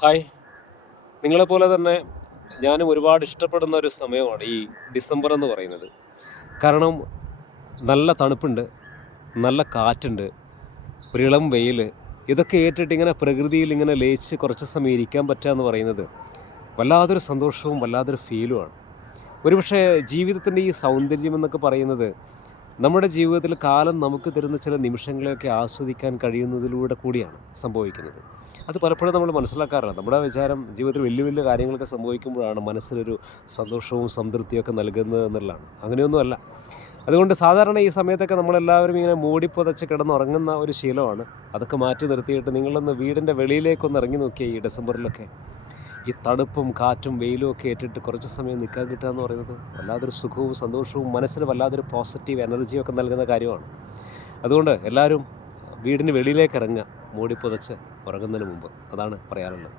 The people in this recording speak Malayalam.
ഹായ്. നിങ്ങളെപ്പോലെ തന്നെ ഞാനും ഒരുപാട് ഇഷ്ടപ്പെടുന്ന ഒരു സമയമാണ് ഈ ഡിസംബർ എന്ന് പറയുന്നത്. കാരണം നല്ല തണുപ്പുണ്ട്, നല്ല കാറ്റുണ്ട്, ഒരിളം വെയിൽ, ഇതൊക്കെ ഏറ്റിട്ട് ഇങ്ങനെ പ്രകൃതിയിൽ ഇങ്ങനെ ലയിച്ച് കുറച്ച് സമയം ഇരിക്കാൻ പറ്റുക എന്ന് പറയുന്നത് വല്ലാതൊരു സന്തോഷവും വല്ലാതൊരു ഫീലുമാണ്. ഒരുപക്ഷെ ജീവിതത്തിൻ്റെ ഈ സൗന്ദര്യം എന്നൊക്കെ പറയുന്നത് നമ്മുടെ ജീവിതത്തിൽ കാലം നമുക്ക് തരുന്ന ചില നിമിഷങ്ങളെയൊക്കെ ആസ്വദിക്കാൻ കഴിയുന്നതിലൂടെ കൂടിയാണ് സംഭവിക്കുന്നത്. അത് പലപ്പോഴും നമ്മൾ മനസ്സിലാക്കാറില്ല. നമ്മുടെ വിചാരം ജീവിതത്തിൽ വലിയ വലിയ കാര്യങ്ങളൊക്കെ സംഭവിക്കുമ്പോഴാണ് മനസ്സിനൊരു സന്തോഷവും സംതൃപ്തിയൊക്കെ നൽകുന്നത് എന്നുള്ളതാണ്. അങ്ങനെയൊന്നുമല്ല. അതുകൊണ്ട് സാധാരണ ഈ സമയത്തൊക്കെ നമ്മളെല്ലാവരും ഇങ്ങനെ മൂടിപ്പുതച്ച് കിടന്നുറങ്ങുന്ന ഒരു ശീലമാണ്. അതൊക്കെ മാറ്റി നിർത്തിയിട്ട് നിങ്ങളൊന്ന് വീടിൻ്റെ വെളിയിലേക്കൊന്ന് ഇറങ്ങി നോക്കിയേ ഈ ഡിസംബറിലൊക്കെ. ഈ തണുപ്പും കാറ്റും വെയിലും ഒക്കെ ഏറ്റിട്ട് കുറച്ച് സമയം നിൽക്കാൻ കിട്ടുക എന്ന് പറയുന്നത് വല്ലാതൊരു സുഖവും സന്തോഷവും മനസ്സിന് വല്ലാതൊരു പോസിറ്റീവ് എനർജിയും ഒക്കെ നൽകുന്ന കാര്യമാണ്. അതുകൊണ്ട് എല്ലാവരും വീടിന് വെളിയിലേക്ക് ഇറങ്ങുക, മൂടി പുതച്ച് ഉറങ്ങുന്നതിന് മുമ്പ്. അതാണ് പറയാനുള്ളത്.